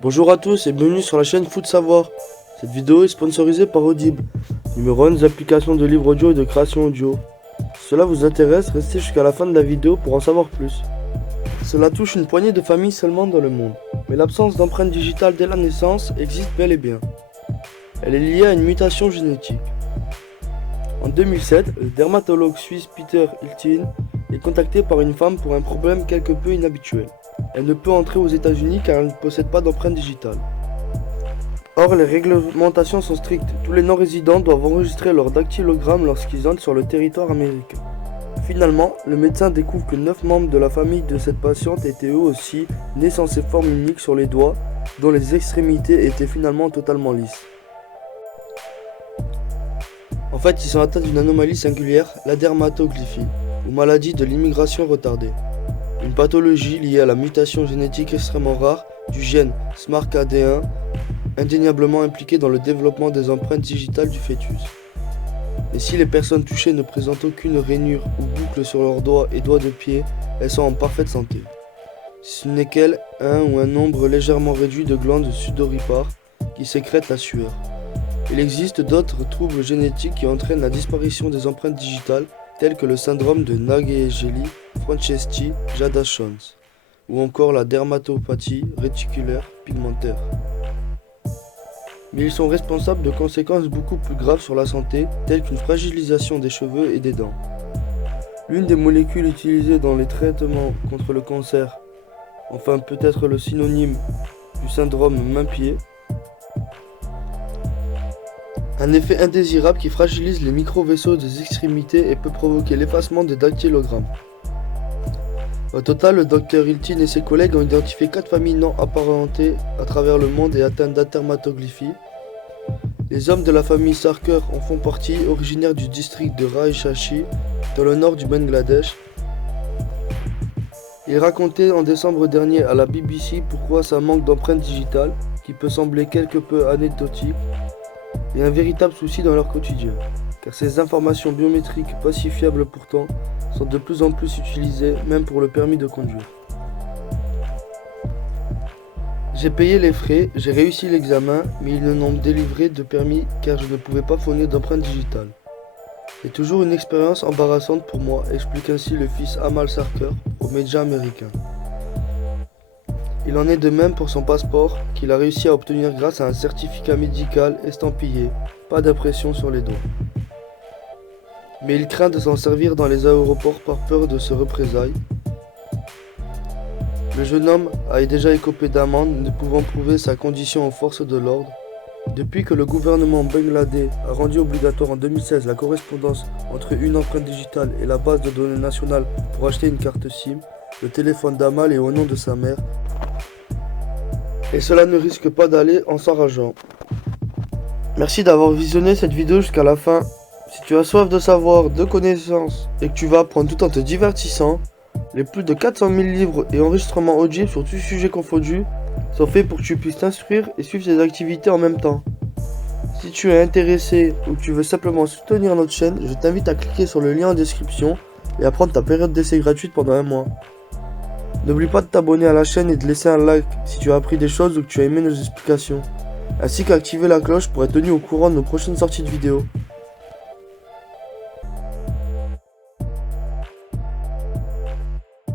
Bonjour à tous et bienvenue sur la chaîne Foot Savoir. Cette vidéo est sponsorisée par Audible, numéro 1 des applications de livres audio et de création audio. Si cela vous intéresse, restez jusqu'à la fin de la vidéo pour en savoir plus. Cela touche une poignée de familles seulement dans le monde, mais l'absence d'empreinte digitale dès la naissance existe bel et bien. Elle est liée à une mutation génétique. En 2007, le dermatologue suisse Peter Hiltin est contacté par une femme pour un problème quelque peu inhabituel. Elle ne peut entrer aux États-Unis car elle ne possède pas d'empreinte digitale. Or, les réglementations sont strictes. Tous les non-résidents doivent enregistrer leur dactylogramme lorsqu'ils entrent sur le territoire américain. Finalement, le médecin découvre que 9 membres de la famille de cette patiente étaient eux aussi nés sans ces formes uniques sur les doigts, dont les extrémités étaient finalement totalement lisses. En fait, ils sont atteints d'une anomalie singulière, la dermatoglyphie, ou maladie de l'immigration retardée. Une pathologie liée à la mutation génétique extrêmement rare du gène SMARCA1, indéniablement impliqué dans le développement des empreintes digitales du fœtus. Et si les personnes touchées ne présentent aucune rainure ou boucle sur leurs doigts et doigts de pied, elles sont en parfaite santé. Si ce n'est qu'elles, un ou un nombre légèrement réduit de glandes sudoripares qui sécrètent la sueur. Il existe d'autres troubles génétiques qui entraînent la disparition des empreintes digitales, tels que le syndrome de Naegeli-Franceschetti-Jada-Jones, ou encore la dermatopathie réticulaire pigmentaire. Mais ils sont responsables de conséquences beaucoup plus graves sur la santé, telles qu'une fragilisation des cheveux et des dents. L'une des molécules utilisées dans les traitements contre le cancer, enfin peut-être le synonyme du syndrome main-pied, un effet indésirable qui fragilise les micro-vaisseaux des extrémités et peut provoquer l'effacement des dactylogrammes. Au total, le Dr Hiltin et ses collègues ont identifié 4 familles non apparentées à travers le monde et atteintes d'adermatoglyphie. Les hommes de la famille Sarker en font partie, originaires du district de Rajshahi, dans le nord du Bangladesh. Il racontait en décembre dernier à la BBC pourquoi ça manque d'empreinte digitale, qui peut sembler quelque peu anecdotique, et un véritable souci dans leur quotidien, car ces informations biométriques pas si fiables pourtant sont de plus en plus utilisées, même pour le permis de conduire. J'ai payé les frais, j'ai réussi l'examen, mais ils n'ont délivré de permis car je ne pouvais pas fournir d'empreinte digitale. C'est toujours une expérience embarrassante pour moi, explique ainsi le fils Amal Sarker aux médias américains. Il en est de même pour son passeport, qu'il a réussi à obtenir grâce à un certificat médical estampillé, pas d'impression sur les doigts. Mais il craint de s'en servir dans les aéroports par peur de se représailles. Le jeune homme a déjà écopé d'amendes, ne pouvant prouver sa condition aux forces de l'ordre. Depuis que le gouvernement bangladais a rendu obligatoire en 2016 la correspondance entre une empreinte digitale et la base de données nationale pour acheter une carte SIM, le téléphone d'Amal est au nom de sa mère. Et cela ne risque pas d'aller en s'enrageant. Merci d'avoir visionné cette vidéo jusqu'à la fin. Si tu as soif de savoir, de connaissances et que tu vas apprendre tout en te divertissant, les plus de 400 000 livres et enregistrements audibles sur tous sujets confondus sont faits pour que tu puisses t'instruire et suivre tes activités en même temps. Si tu es intéressé ou que tu veux simplement soutenir notre chaîne, je t'invite à cliquer sur le lien en description et à prendre ta période d'essai gratuite pendant un mois. N'oublie pas de t'abonner à la chaîne et de laisser un like si tu as appris des choses ou que tu as aimé nos explications, ainsi qu'activer la cloche pour être tenu au courant de nos prochaines sorties de vidéos.